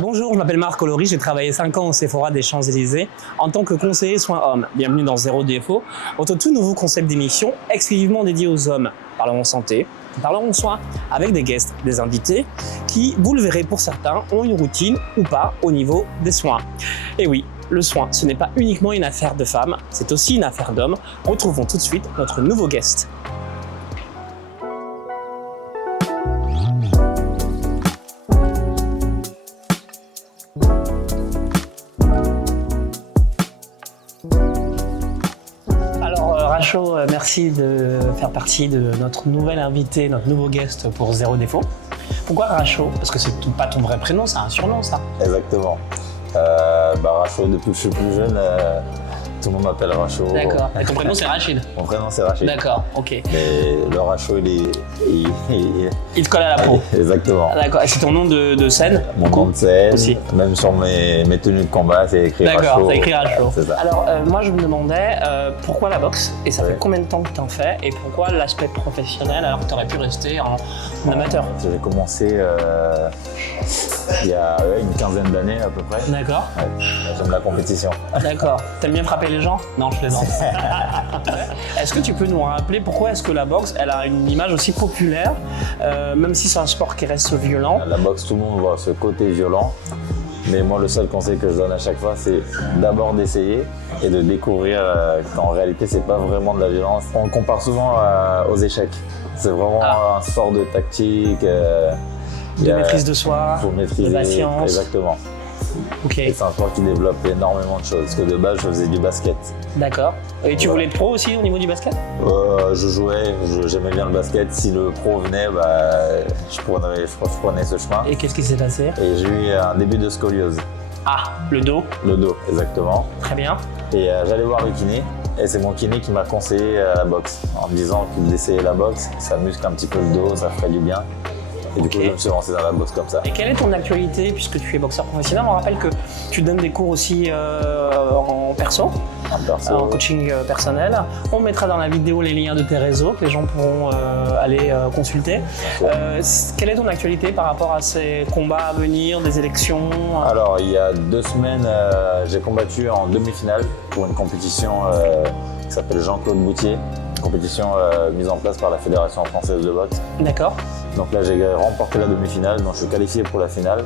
Bonjour, je m'appelle Marc Colori, j'ai travaillé 5 ans au Sephora des Champs-Élysées en tant que conseiller soins hommes. Bienvenue dans Zéro Défaut, votre tout nouveau concept d'émission exclusivement dédié aux hommes. Parlerons santé, parlerons soins avec des guests, des invités qui, vous le verrez pour certains, ont une routine ou pas au niveau des soins. Et oui, le soin, ce n'est pas uniquement une affaire de femmes, c'est aussi une affaire d'hommes. Retrouvons tout de suite notre nouveau guest. Rachaud, merci de faire partie de notre nouvel invité, notre nouveau guest pour Zéro Défaut. Pourquoi Rachaud? Parce que c'est pas ton vrai prénom, c'est un surnom ça. Exactement. Rachaud, depuis que je suis plus jeune, tout le monde m'appelle Rachaud. D'accord. Et ton prénom c'est Rachid? Mon prénom c'est Rachid. D'accord, ok. Mais le Rachaud, il te colle à la peau. Exactement. D'accord. Et c'est ton nom de scène? Mon nom de scène, aussi. Même sur mes tenues de combat, c'est écrit Rachaud. D'accord, t'as écrit Rachaud. C'est ça. Alors, moi je me demandais pourquoi la boxe? Et ça fait combien de temps que t'en fais? Et pourquoi l'aspect professionnel alors que t'aurais pu rester en amateur? J'ai commencé il y a une quinzaine d'années à peu près. D'accord. Ouais, j'aime la compétition. D'accord. T'aimes bien frapper les gens? Non, je plaisante. Est-ce que tu peux nous rappeler pourquoi est-ce que la boxe, elle a une image aussi populaire, même si c'est un sport qui reste violent? La boxe, tout le monde voit ce côté violent. Mais moi, le seul conseil que je donne à chaque fois, c'est d'abord d'essayer et de découvrir qu'en réalité, c'est pas vraiment de la violence. On le compare souvent aux échecs. C'est vraiment un sport de tactique. De maîtrise de soi, faut maîtriser, de patience. Exactement. Ok. Et c'est un sport qui développe énormément de choses. Parce que de base, je faisais du basket. D'accord. Et tu voulais être pro aussi au niveau du basket? Je jouais, j'aimais bien le basket. Si le pro venait, je prenais ce chemin. Et qu'est-ce qui s'est passé? Et j'ai eu un début de scoliose. Ah, le dos? Le dos, exactement. Très bien. Et j'allais voir le kiné. Et c'est mon kiné qui m'a conseillé la boxe. En me disant qu'il essayait la boxe, ça muscle un petit peu le dos, ça ferait du bien. Et du coup, je me suis lancé dans la boxe comme ça. Et quelle est ton actualité puisque tu es boxeur professionnel? On rappelle que tu donnes des cours aussi en perso, en coaching personnel. On mettra dans la vidéo les liens de tes réseaux que les gens pourront aller consulter. Quelle est ton actualité par rapport à ces combats à venir, des élections? Alors, il y a 2 semaines, j'ai combattu en demi-finale pour une compétition qui s'appelle Jean-Claude Boutier. Compétition mise en place par la Fédération française de boxe. D'accord. Donc là, j'ai remporté la demi-finale, donc je suis qualifié pour la finale.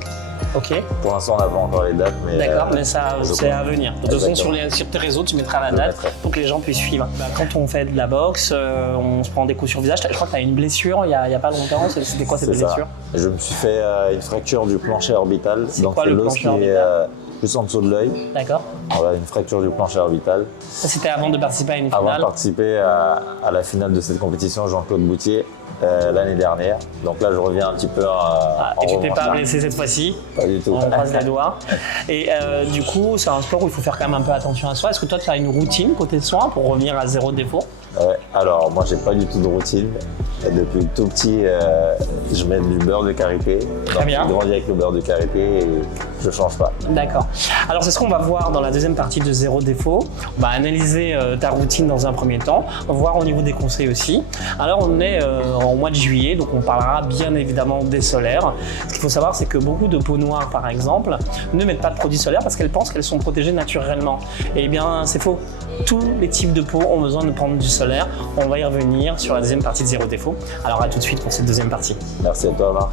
Ok. Pour l'instant, on n'a pas encore les dates, mais... D'accord, mais ça, c'est à venir. De toute façon, sur tes réseaux, tu mettras la date pour que les gens puissent suivre. Quand on fait de la boxe, on se prend des coups sur le visage. Je crois que tu as une blessure il y a pas longtemps. C'était quoi cette blessure? Je me suis fait une fracture du plancher orbital. Donc c'est l'os qui est juste en dessous de l'œil. D'accord. Voilà, une fracture du plancher orbital. Ça, c'était avant de participer à une finale? Avant de participer à la finale de cette compétition, Jean-Claude Boutier, l'année dernière. Donc là, je reviens un petit peu et tu t'es pas blessé cette fois-ci? Pas du tout. On croise les doigts. Et du coup, c'est un sport où il faut faire quand même un peu attention à soi. Est-ce que toi, tu as une routine côté soins pour revenir à zéro défaut? Ouais, alors moi, j'ai pas du tout de routine. Depuis tout petit, je mets du beurre de karité. Très bien. Je grandis avec le beurre de karité et je change pas. D'accord. Alors, c'est ce qu'on va voir dans la deuxième partie de Zéro Défaut. On va analyser ta routine dans un premier temps, voir au niveau des conseils aussi. Alors, on est en mois de juillet, donc on parlera bien évidemment des solaires. Ce qu'il faut savoir, c'est que beaucoup de peaux noires, par exemple, ne mettent pas de produits solaires parce qu'elles pensent qu'elles sont protégées naturellement. Eh bien, c'est faux. Tous les types de peau ont besoin de prendre du solaire. On va y revenir sur la deuxième partie de Zéro Défaut. Alors, à tout de suite pour cette deuxième partie. Merci à toi, Marc.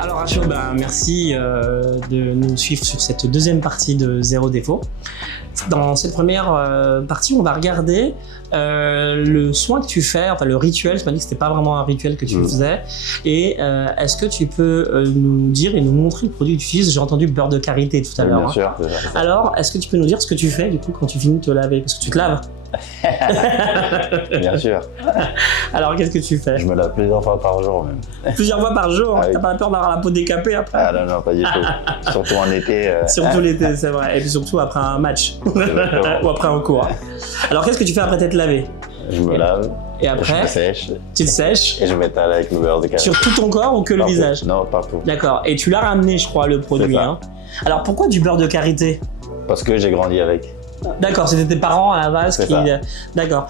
Alors Rachaud, merci de nous suivre sur cette deuxième partie de Zéro Défaut. Dans cette première partie, on va regarder le soin que tu fais, enfin le rituel. Tu m'as dit que c'était pas vraiment un rituel que tu faisais. Et est-ce que tu peux nous dire et nous montrer le produit que tu utilises? J'ai entendu beurre de karité tout à l'heure. Bien sûr. Alors, est-ce que tu peux nous dire ce que tu fais du coup quand tu finis de te laver? Parce que tu te laves. Bien sûr. Alors, qu'est-ce que tu fais? Je me lave plusieurs fois par jour même. Plusieurs fois par jour? Ah oui. T'as pas peur d'avoir la peau décapée après? Ah non, pas du tout. Surtout en été. Surtout l'été, c'est vrai. Et puis surtout après un match. Ou après un cours. Alors, qu'est-ce que tu fais après t'être lavé? Je me lave. Et après, je me sèche. Tu te sèches? Et je m'étale avec le beurre de karité. Sur tout ton corps ou que le visage? Non, partout. D'accord. Et tu l'as ramené, je crois, le produit. C'est ça. Hein. Alors, pourquoi du beurre de karité? Parce que j'ai grandi avec. D'accord, c'était tes parents à la base C'est qui. ça. D'accord.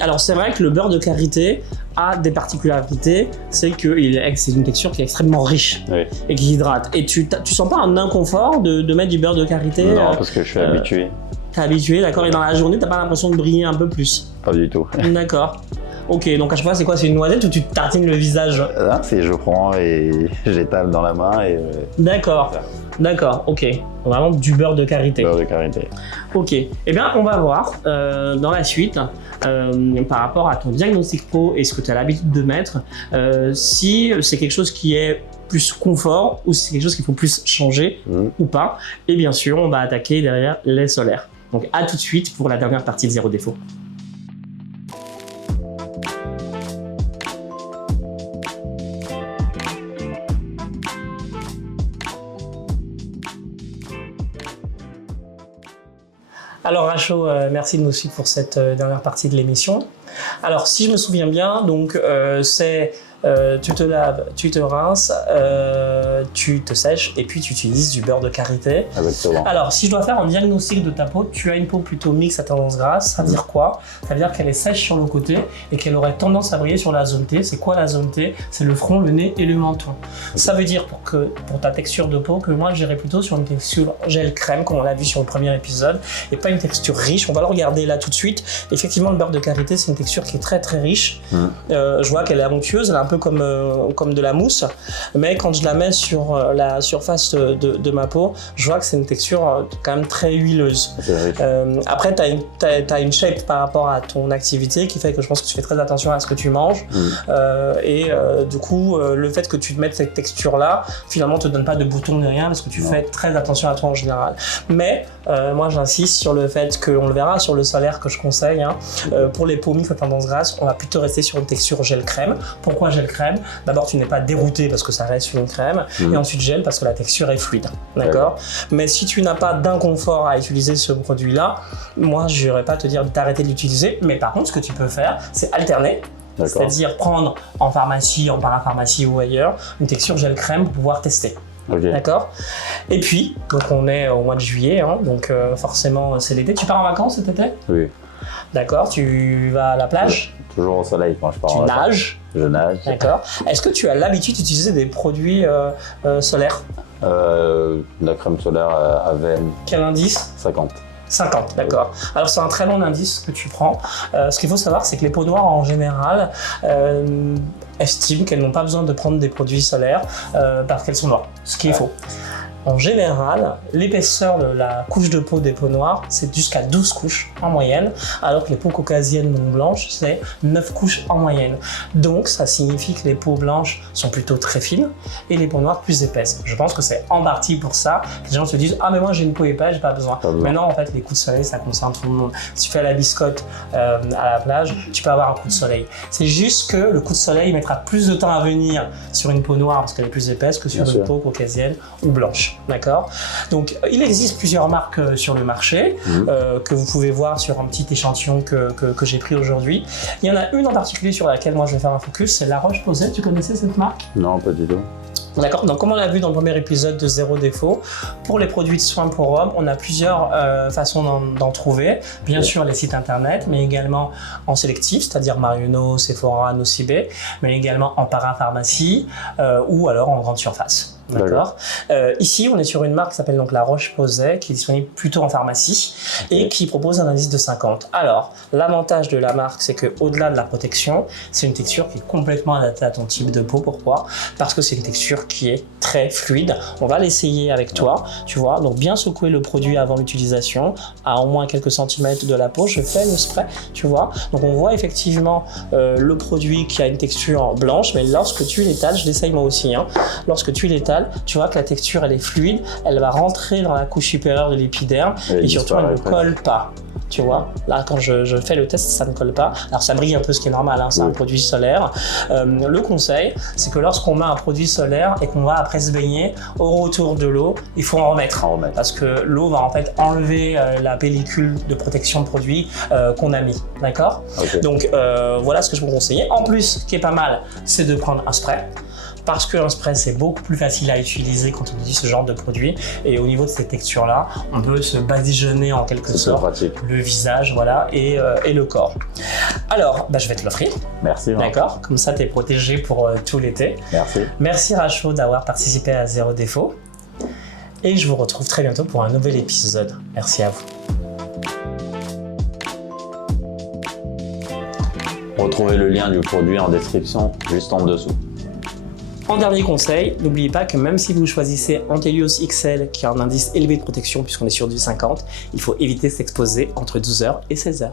Alors c'est vrai que le beurre de karité a des particularités, c'est que c'est une texture qui est extrêmement riche Oui. et qui hydrate. Et tu sens pas un inconfort de mettre du beurre de karité Non, parce que je suis habitué. T'es habitué, d'accord. Et dans la journée, t'as pas l'impression de briller un peu plus. Pas du tout. D'accord. Ok, donc à chaque fois, c'est quoi? C'est une noisette ou tu te tartines le visage? Là, c'est je prends et j'étale dans la main et D'accord. D'accord, ok. Vraiment du beurre de karité. beurre de karité. Ok. Eh bien, on va voir dans la suite, par rapport à ton diagnostic peau et ce que tu as l'habitude de mettre, si c'est quelque chose qui est plus confort ou si c'est quelque chose qu'il faut plus changer ou pas. Et bien sûr, on va attaquer derrière les solaires. Donc à tout de suite pour la dernière partie de Zéro Défaut. Alors Rachaud, merci de nous suivre pour cette dernière partie de l'émission. Alors si je me souviens bien, donc tu te laves, tu te rinces, tu te sèches et puis tu utilises du beurre de karité. Exactement. Alors si je dois faire un diagnostic de ta peau, tu as une peau plutôt mixte à tendance grasse, ça veut dire quoi? Ça veut dire qu'elle est sèche sur le côté et qu'elle aurait tendance à briller sur la zone T. C'est quoi la zone T? C'est le front, le nez et le menton. Ça veut dire pour ta texture de peau que moi j'irais plutôt sur une texture gel crème comme on l'a vu sur le premier épisode et pas une texture riche. On va le regarder là tout de suite. Effectivement le beurre de karité c'est une texture qui est très très riche. Je vois qu'elle est onctueuse, elle est un peu comme de la mousse, mais quand je la mets sur la surface de ma peau, je vois que c'est une texture quand même très huileuse. Après, tu as une shape par rapport à ton activité qui fait que je pense que tu fais très attention à ce que tu manges. Du coup, le fait que tu te mettes cette texture-là, finalement, te donne pas de boutons ni rien parce que tu fais très attention à toi en général. Mais moi, j'insiste sur le fait qu'on le verra sur le solaire que je conseille. Pour les peaux mixtes à tendance grasse, on va plutôt rester sur une texture gel crème. Pourquoi gel crème? D'abord, tu n'es pas dérouté parce que ça reste une crème, et ensuite gel parce que la texture est fluide, d'accord? Mais si tu n'as pas d'inconfort à utiliser ce produit-là, moi, je n'irais pas te dire d'arrêter de l'utiliser, mais par contre, ce que tu peux faire, c'est alterner. C'est-à-dire prendre en pharmacie, en parapharmacie ou ailleurs, une texture gel crème pour pouvoir tester. D'accord? Et puis, donc on est au mois de juillet, donc forcément c'est l'été. Tu pars en vacances cet été? Oui. D'accord, tu vas à la plage? Toujours au soleil quand je pars. Tu nages? Je nage. D'accord. Est-ce que tu as l'habitude d'utiliser des produits solaires? La crème solaire Avène. Quel indice? 50. 50, d'accord. Alors c'est un très bon indice que tu prends. Ce qu'il faut savoir, c'est que les peaux noires en général estiment qu'elles n'ont pas besoin de prendre des produits solaires parce qu'elles sont noires, ce qui est faux. En général, l'épaisseur de la couche de peau des peaux noires, c'est jusqu'à 12 couches en moyenne, alors que les peaux caucasiennes non blanches, c'est 9 couches en moyenne. Donc, ça signifie que les peaux blanches sont plutôt très fines et les peaux noires plus épaisses. Je pense que c'est en partie pour ça que les gens se disent « Ah, mais moi j'ai une peau épaisse, j'ai pas besoin. » Mais non, en fait, les coups de soleil, ça concerne tout le monde. Si tu fais la biscotte à la plage, tu peux avoir un coup de soleil. C'est juste que le coup de soleil mettra plus de temps à venir sur une peau noire parce qu'elle est plus épaisse que sur une peau caucasienne ou blanche. D'accord. Donc, il existe plusieurs marques sur le marché que vous pouvez voir sur un petit échantillon que j'ai pris aujourd'hui. Il y en a une en particulier sur laquelle moi je vais faire un focus, c'est La Roche-Posay. Tu connaissais cette marque? Non, pas du tout. D'accord. Donc, comme on l'a vu dans le premier épisode de Zéro Défaut, pour les produits de soins pour hommes, on a plusieurs façons d'en trouver. Bien sûr, les sites internet, mais également en sélectif, c'est-à-dire Marionnaud, Sephora, Nocibé, mais également en parapharmacie ou alors en grande surface. D'accord. Ici, on est sur une marque qui s'appelle donc La Roche-Posay, qui est disponible plutôt en pharmacie et qui propose un indice de 50. Alors, l'avantage de la marque, c'est qu'au-delà de la protection, c'est une texture qui est complètement adaptée à ton type de peau. Pourquoi? Parce que c'est une texture qui est très fluide. On va l'essayer avec toi, tu vois. Donc, bien secouer le produit avant l'utilisation, à au moins quelques centimètres de la peau. Je fais le spray, tu vois. Donc, on voit effectivement le produit qui a une texture blanche, mais lorsque tu l'étales, je l'essaye moi aussi, lorsque tu l'étales, tu vois que la texture elle est fluide, elle va rentrer dans la couche supérieure de l'épiderme et surtout elle ne colle pas. Tu vois, là quand je fais le test, ça ne colle pas. Alors ça brille un peu, ce qui est normal, c'est un produit solaire. Le conseil, c'est que lorsqu'on met un produit solaire et qu'on va après se baigner, au retour de l'eau, il faut en remettre. Parce que l'eau va en fait enlever la pellicule de protection de produit qu'on a mis. D'accord? Donc voilà ce que je vous conseille. En plus, ce qui est pas mal, c'est de prendre un spray. parce que un spray c'est beaucoup plus facile à utiliser quand on utilise ce genre de produit, et au niveau de ces textures là, on peut se badigeonner en quelque sorte le visage, voilà, et le corps. Alors, je vais te l'offrir. Merci. D'accord, comme ça tu es protégé pour tout l'été. Merci. Merci Rachaud d'avoir participé à Zéro Défaut. Et je vous retrouve très bientôt pour un nouvel épisode. Merci à vous. Retrouvez le lien du produit en description juste en dessous. En dernier conseil, n'oubliez pas que même si vous choisissez Antelios XL qui a un indice élevé de protection puisqu'on est sur du 50, il faut éviter de s'exposer entre 12h et 16h.